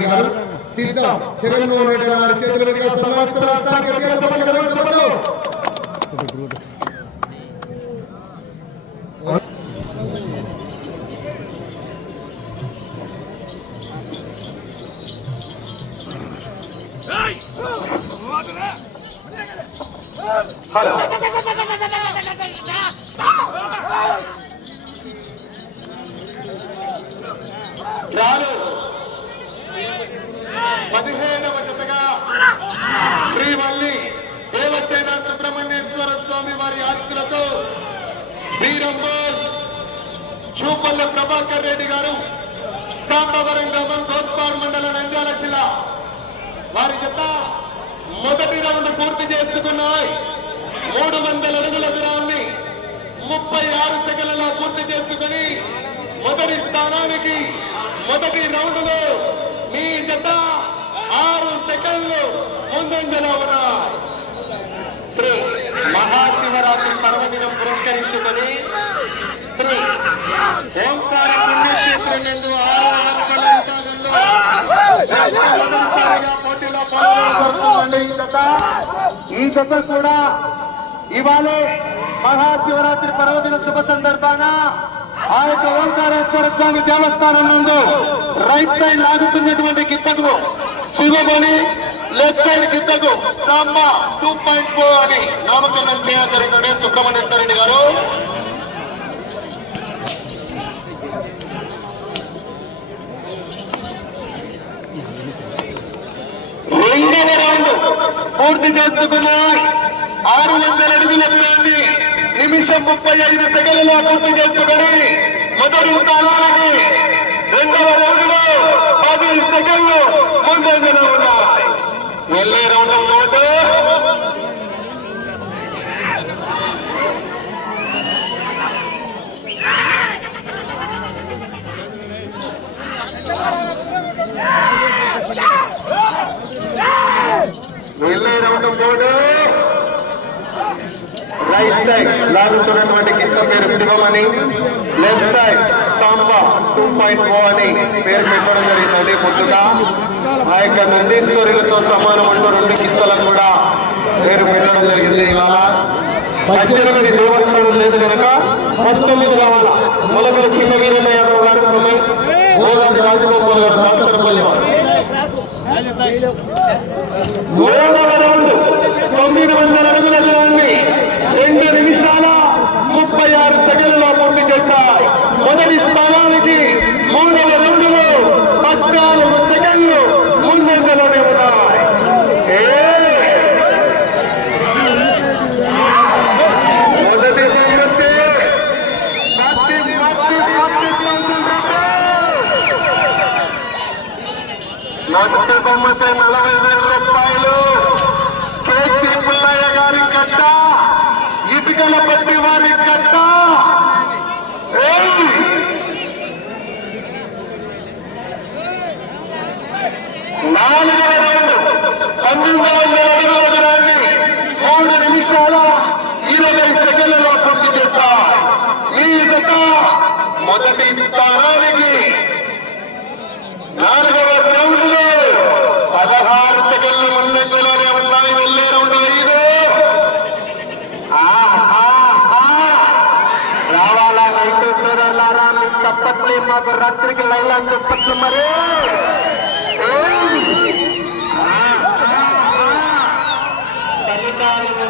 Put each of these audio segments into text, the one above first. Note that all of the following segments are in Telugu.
గారు సిద్ధం జగన్మోహన్ రెడ్డి గారి చేతుల మీదుగా సన్మానిస్తున్నారు. సార్ గట్టిగా చెప్పండి. పదిహేనవ జతగా శ్రీవల్లి దేవసేన సుబ్రహ్మణ్యేశ్వర స్వామి వారి ఆశీస్సులతో వీరంబోల్ చూపల్ల ప్రభాకర్ రెడ్డి గారు సాంబవరం గ్రామం గోస్పాడ్ మండల నంద్యాల జిల్లా వారి జత మొదటి రౌండ్ పూర్తి చేసుకున్నాయి. 300 అడుగుల దూరాన్ని 36 సెకన్లలో పూర్తి చేసుకుని మొదటి స్థానానికి మొదటి రౌండ్ లో మీ జత 6 సెకండ్లు ముందంజలో ఉన్నాయి. శ్రీ మహాశివరాత్రి పర్వదినం పురస్కరించుకొని శ్రీ ఓంకార పుణ్యక్షేత్రం 6 పోటీలో పాల్గొంటుంది. ఈ జత కూడా ఇవాళ మహాశివరాత్రి పర్వదిన శుభ సందర్భాన ఆ యొక్క ఓంకారేశ్వర స్వామి దేవస్థానం నుండి రైట్ సైడ్ లాగుతున్నటువంటి గిత్తకు శివమణి, లెఫ్ట్ సైడ్ గిత్తకు సాంబ 2.4 అని నామకరణం చేయడం జరిగిందండి సుబ్రహ్మణ్యేశ్వర రెడ్డి గారు. రెండవ రౌండ్ పూర్తి చేసుకున్నాయి. 600 అడుగుల దూరాన్ని నిమిషం 35 సెకండ్లలో పూర్తి చేసుకుని మొదటి స్థానానికి రెండవ రౌండ్ లో 10 సెకండ్లు ముందంజలో ఉన్నాయి. వెళ్ళే రౌండ్ నోటు వెళ్ళే రౌండ్ నోటు రైట్ సైడ్ లాగుతున్నటువంటి కింద పేరు శివమణి, లెఫ్ట్ సైడ్ సాంబ 2.4 అని పేరు పెట్టడం జరిగిందండి. ముందుగా ఆ యొక్క నందీశ్వరులతో సమానం అంటూ 2 కిందలకు కూడా పేరు పెట్టడం జరిగింది. ఇవాళ 18 దేవస్థానం లేదు కనుక 19 కావాలా. మొలకల చిన్న వీరన్న యాదవ్ గారు, రమేష్ గోదావరి రాజగోపాల్ గారు శాస్త్రపల్లి. 3వ రౌండ్ 900 అడుగుల దూరాన్ని 2 నిమిషాల 36 సెకండ్లలో పూర్తి చేస్తాయి. మొదటి స్థానానికి 3వ రౌండ్ లో 14 సెకండ్లు ముందంజలోనే ఉన్నాయి. మొదటి సంగతి మొదటి బొమ్మతే 40,000 రూపాయలు. కేసీ పుల్లయ్య గారి కట్ట, ఇటుకల పట్టి వారి కట్ట. 4వ రౌండ్ 1200 అడుగుల దూరాన్ని 3 నిమిషాల 20 సెకండ్లలో పూర్తి చేశారు. ఈ జత మొదటి స్థానానికి 4వ రౌండ్ లో 16 సెకండ్లు ముందంజలోనే ఉన్నాయి. వెళ్ళే రౌండ్ 5. రావాలా రైతులారా, మీ చప్పట్లు మాకు రాత్రికి లైలా చప్పట్లు. మరి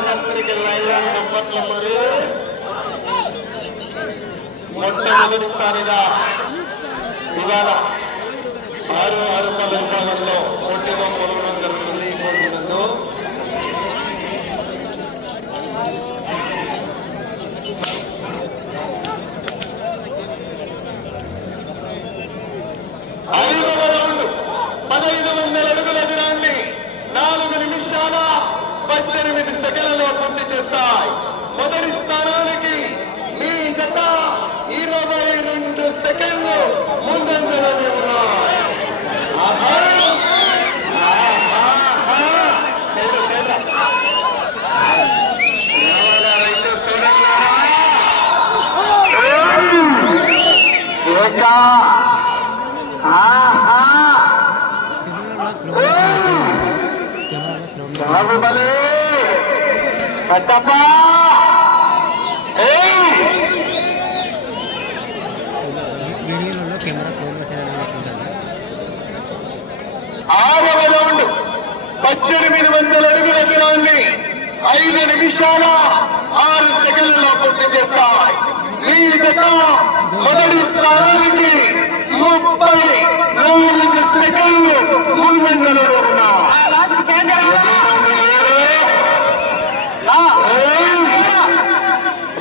రాత్రికి లైలా చప్పట్లు. మరి మొట్టమొదటిసారిగా ఇవాళ 6 విభాగంలో పోటీలో పాల్గొనడం జరుగుతుంది. ఈ పోటీలందు 5వ రౌండ్ 1500 అడుగుల దూరాన్ని 4 నిమిషాల 18 సెకండ్లలో పూర్తి చేస్తాయి. మొదటి స్థానానికి మీ జత 22 సెకండ్లు ముందంజలోనే ఉన్నాయి. నవ్వుబలే కట్టప్ప వీడియోలో కెమెరా స్లో మోషన్ ఉంటుంది. 6వ రౌండ్ 1800 అడుగుల దూరాన్ని 5 నిమిషాల 6 సెకండ్లలో పూర్తి చేస్తాయి. ఈ జత మొదటి స్థానానికి 34 సెకండ్లు ముందంజలో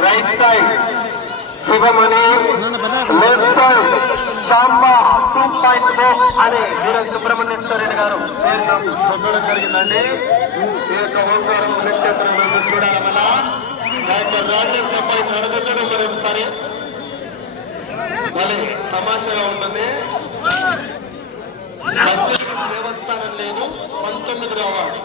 right side Sivamani, left side Samba 2.4 అని వీర సుబ్రహ్మణ్యేశ్వరరెడ్డి గారు పేరు పొందడం జరిగిందండి. ఈ యొక్క ఓంకారం పుణ్యక్షేత్రంలో చూడాలి. మన రాజేష్ అబ్బాయి నడగట్టడం మరి ఒకసారి మళ్ళీ తమాషాగా ఉంటుంది. దేవస్థానం లేదు, 19 రావాలి.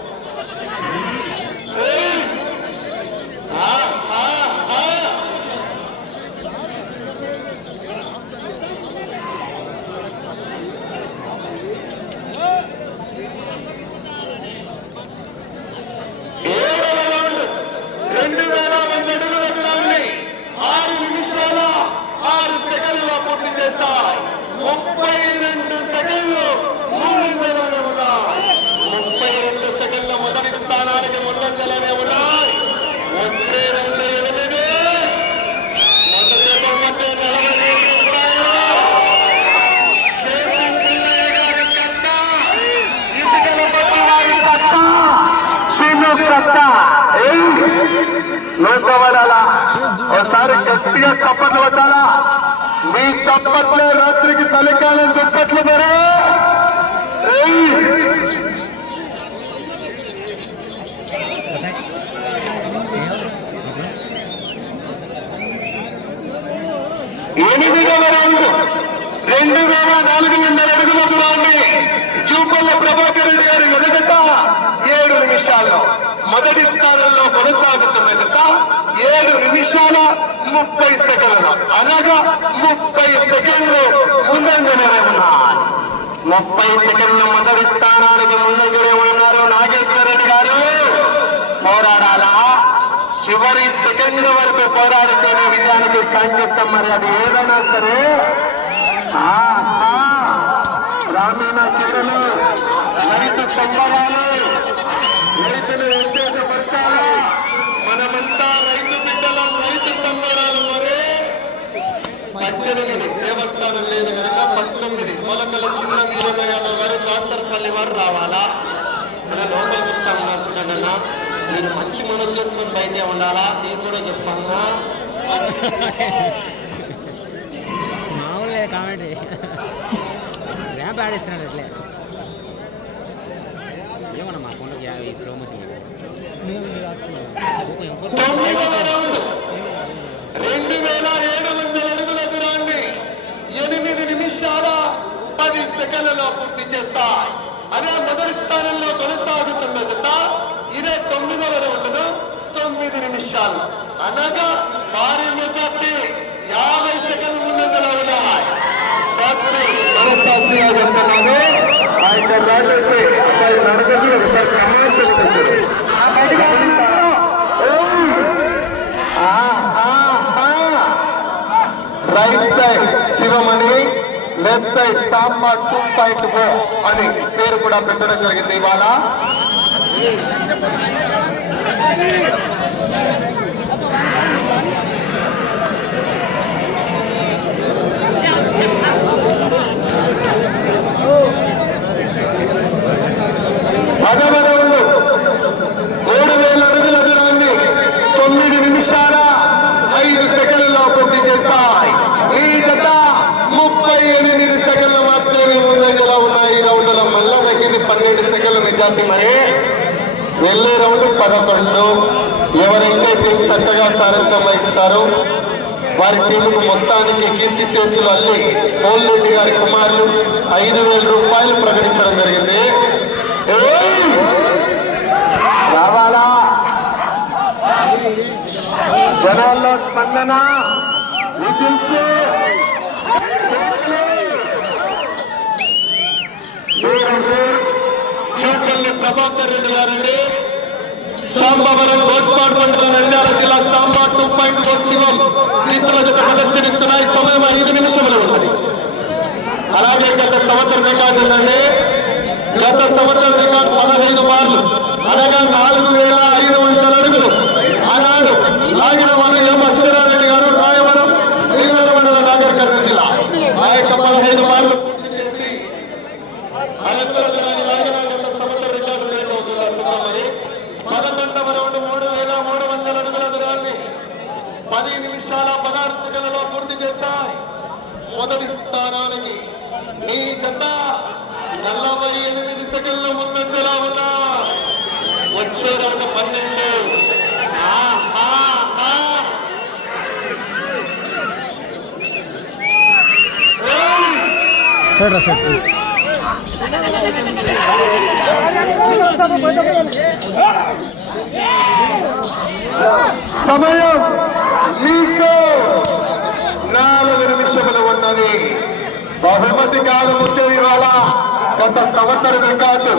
నూకబడాలా ఒకసారి గట్టిగా చప్పట్లు పట్టాలా. మీ చప్పట్లే రాత్రికి చలికాలం దుప్పట్లు మరి. 8వ రౌండ్ 2400 అడుగుల దూరాన్ని జూపల్ల ప్రభాకర్ రెడ్డి గారి వెనుకట 7 నిమిషాల్లో మొదటి స్థానంలో కొనసాగుతున్న జత 7 నిమిషాల 30 సెకండ్లు, అనగా 30 సెకండ్లు ముందంజనే ఉన్నారు. 30 సెకండ్లు మొదటి స్థానానికి ముందంజనే ఉన్నారు. నాగేశ్వరరెడ్డి గారు పోరాడాలా, చివరి సెకండ్ వరకు పోరాడితేనే విజయానికి సంకేతం. మరి అది ఏదైనా సరే గ్రామీణ క్రీడలు, రైతు సంబరాలు, రైతులు ఉత్తేజపరచాలి. మనమంతా రైతు బిడ్డలం, రైతు సంబరాలు. మరి 18 దేవస్థానం లేదు కనుక 19 మొలకల చిన్న వీరమయ్యాల వారు దాసర్పల్లి వారు రావాలా. మన లోపలికి వస్తాం రాసుకుంటున్నా. మీరు మంచి మనలు చేసుకుని బయటే ఉండాలా. నేను కూడా చెప్పాలా మామూలుగా కామెంటరీ ర్యాంప్ ఆడిస్తున్నాడు అట్లే. ఏమన్నా మా ఫోన్లోకి స్లో మోషన్ 2700 అడుగుల దూరాన్ని 8 నిమిషాల 10 సెకండ్లలో పూర్తి చేస్తాయి. అదే మొదటి స్థానంలో కొనసాగుతున్న జత ఇదే 9వ రౌండ్ను 9 నిమిషాలు, అనగా భారీ మెజార్టీ 50 సెకండ్ల ముందంజలో ఉన్నాయి. సాక్షిగా చెప్తున్నాను. ఆ యొక్క రాజేసి అబ్బాయి నడకసి ఒకసారి right side Sivamani, left side Samba 2.4 అని పేరు కూడా పెట్టడం జరిగింది. ఇవాళ పదవరౌండ్ 3000 అడుగుల దూరాన్ని 9 నిమిషాల 5 సెకండ్లలో పూర్తి చేస్తాయి. ఈ జత 38 సెకండ్లు మాత్రమే ముందంజలో ఉన్నాయి. ఈ రౌండ్లో మళ్ళా తగ్గింది 12 సెకండ్ల మెజార్టీ. మరి వెళ్ళే రౌండ్ 11. ఎవరైతే టీం చక్కగా సారథ్యం వహిస్తారో వారి టీముకు మొత్తానికి కీర్తిశేషులు అల్లి పోల్రెడ్డి గారి కుమారులు 5000 రూపాయలు ప్రకటించడం జరిగింది. రావాలా జనాల్లో స్పందన, చూపల్లి ప్రభాకర్ రెడ్డి గారండి సాంబావరం గోస్పాడ్ మండలం నంద్యాల జిల్లా సాంబా 2.4 శివం ఇతరుల జత ప్రదర్శనిస్తున్నాయి. సమయం 5 నిమిషములు ఉన్నది. అలాగే గత సంవత్సరం రికార్డు ఉందండి. గత సంవత్సరం రికార్డు 15 మార్లు అనగా 4,500 అడుగులు. ఆనాడు లాగిన వాళ్ళు ఎం అక్షరారెడ్డి గారు రాయవరం ఇరుగల మండలం నాగర్ కర్నూలు జిల్లా. ఆ యొక్క 15 మార్లు సంవత్సరం రికార్డు బ్రేక్ అవుతుంది. 11వ రౌండ్ 3,300 అడుగుల దూరాన్ని 10 నిమిషాల 16 సెకండ్లలో పూర్తి చేస్తాయి. మొదటి స్థానానికి ఈ జత 48 సెకండ్ల ముందంజలా ఉన్నా. వచ్చే రౌండ్ 12. చూడరా సార్ సమయం మీకు 4 నిమిషములు ఉన్నది. బహుమతి కాదు ముఖ్యం. ఇవాళ గత సంవత్సరం రికార్డు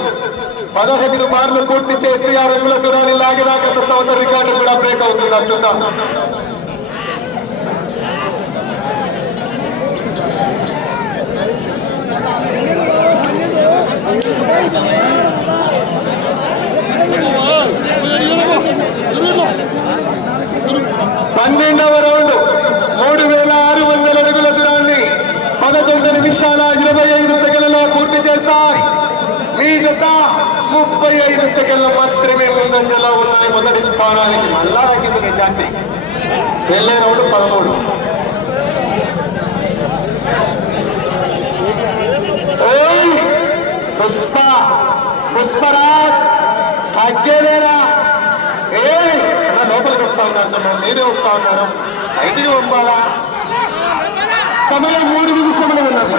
15 మార్లు పూర్తి చేసి 6 అడుగుల దూరాన్ని లాగిన గత సంవత్సరం రికార్డు కూడా బ్రేక్ అవుతుందా చూద్దాం. పన్నెండవ రౌండ్ 3,600 అడుగుల దూరాన్ని 11 నిమిషాల 25 సెకండ్లలో పూర్తి చేశాయి. మీ జత 35 సెకండ్లు మాత్రమే ముందంజలో ఉన్నాయి. మొదటి స్థానానికి మళ్ళా కిందకి జాంటి. వెళ్ళే రౌండ్ 13. పుష్పరాజ్ అగ్గేదేనా లోపలికి వస్తా ఉన్నారు. మీరే వస్తా ఉన్నారు. బయటికి పంపాలా? సమయం 3 నిమిషములు ఉన్నది.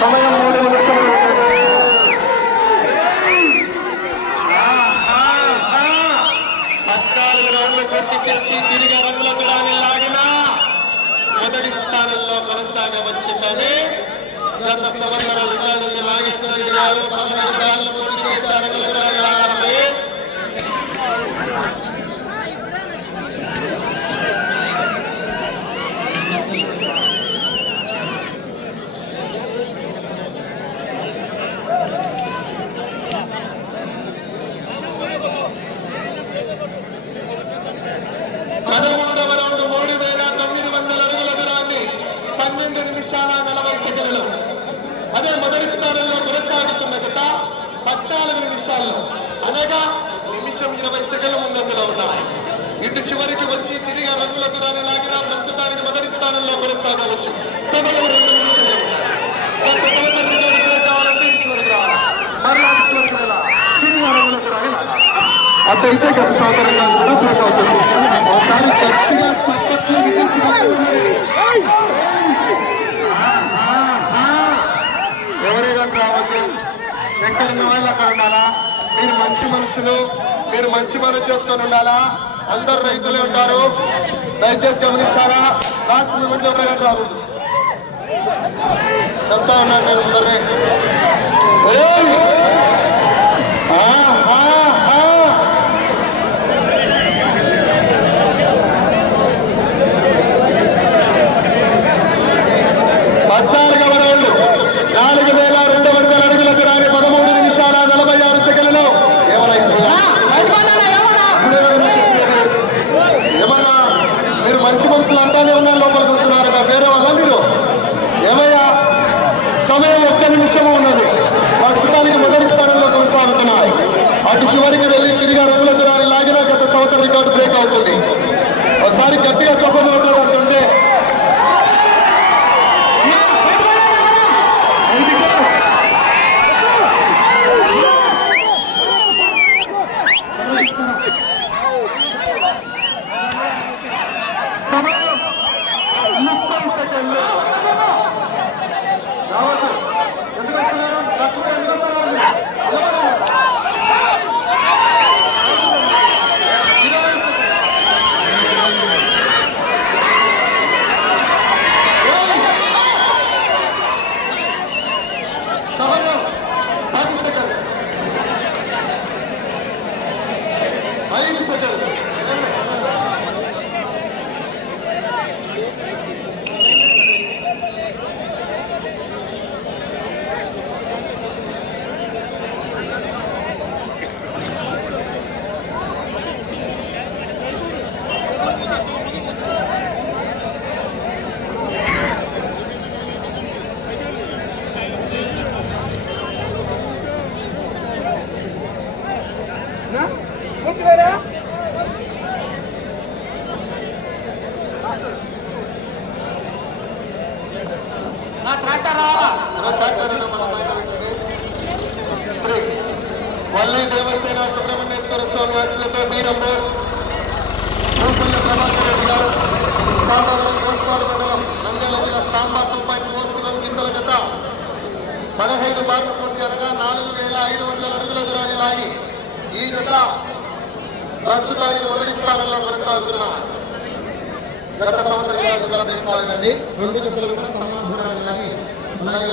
సమయం 3 నిమిషములు ఉన్నది. 14 రౌండ్లు పూర్తి చేసి తిరిగి రంగుల దూరాన్ని లాగిన మొదటి స్థానంలో కొనసాగవచ్చిందని గత సంవత్సరం రికార్డుని నాగేశ్వరరెడ్డి గారు 15 బాల్లు పూర్తి చేసి రంగుల దూరాన్ని లాగాలి. అదే మొదటి స్థానంలో కొనసాగుతున్న గత 14 నిమిషాల్లో అనగా నిమిషం 20 సెకండ్ల ముందంజలో ఉన్నాయి. ఇటు చివరికి వచ్చి తిరిగి రంగుల దూరాన్ని లాగిన ప్రస్తుతానికి మొదటి స్థానంలో కొనసాగవచ్చు. సమయం 2 నిమిషాలు. గత సంవత్సరం రికార్డు కావాలంటే ఇటు చివరికి రావాలి. మరలా ఇటు చివరికి వెళ్ళాలి. తిరిగి రంగుల దూరాన్ని లాగాలి. అదైతే గత సంవత్సరం కూడా బ్రేక్ అవుతుంది. ఒకసారి గట్టిగా చప్పట్లు ఎవరైనా రావద్దు. ఎక్కడున్న వాళ్ళు అక్కడ ఉండాలా. మీరు మంచి మనసులు, మీరు మంచి మనసు చేసుకొని ఉండాలా. అందరు రైతులే ఉంటారు. దయచేసి గమనించాలా. లాస్ట్ మూమెంట్ ఎవరైనా రాకూడదు. చెప్తా ఉన్నాను నేను అందరినీ. మంచి మనుషులు అంటానే ఉన్నారు. లోపలికి వస్తున్నారు వేరే వాళ్ళ మీరు. ఏమయ్యా సమయం 1 నిమిషము ఉన్నది. ప్రస్తుతానికి పల్లె దేవసేన సుబ్రహ్మణ్యేశ్వర స్వామి ఆశలతో బి నంబర్ భూపల్లి ప్రభాకర్ రెడ్డి గారు సాంబవరం గోస్వాడ మండలం నంద్యాల జిల్లా సాంబా 2.4 కిందల జత 15 బార్లు పూర్తి అనగా 4,500 అడుగుల దూరాన్ని లాగి ఈ జత ప్రస్తుతానికి మొదటి స్థానంలో కొనసాగుతున్నారు. గత సంవత్సరం కాలేదండి. రెండు జతలు కూడా సమాన దూరాన్ని లాగి అలాగే